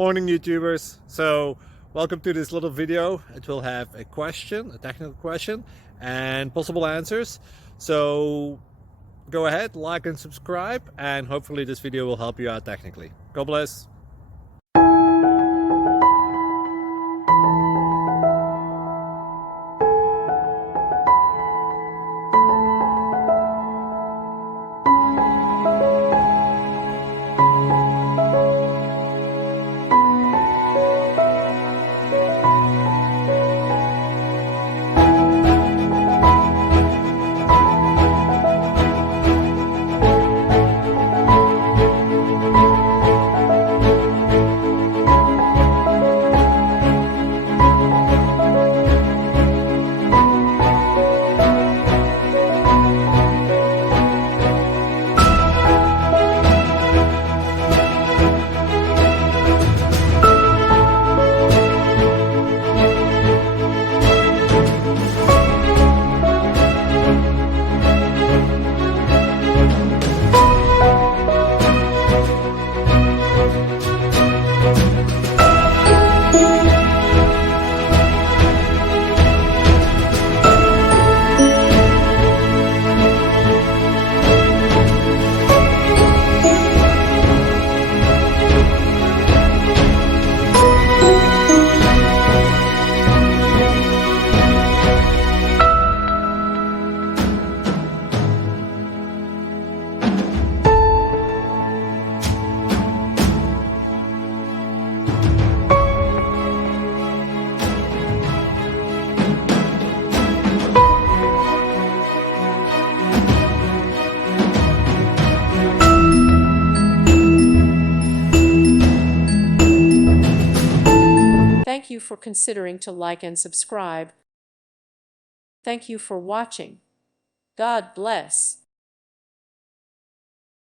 Morning YouTubers. So welcome to this little video. It will have a question, a technical question, and possible answers. So go ahead, like and subscribe, and hopefully this video will help you out technically. God bless. Thank you for considering to like and subscribe. Thank you for watching. God bless.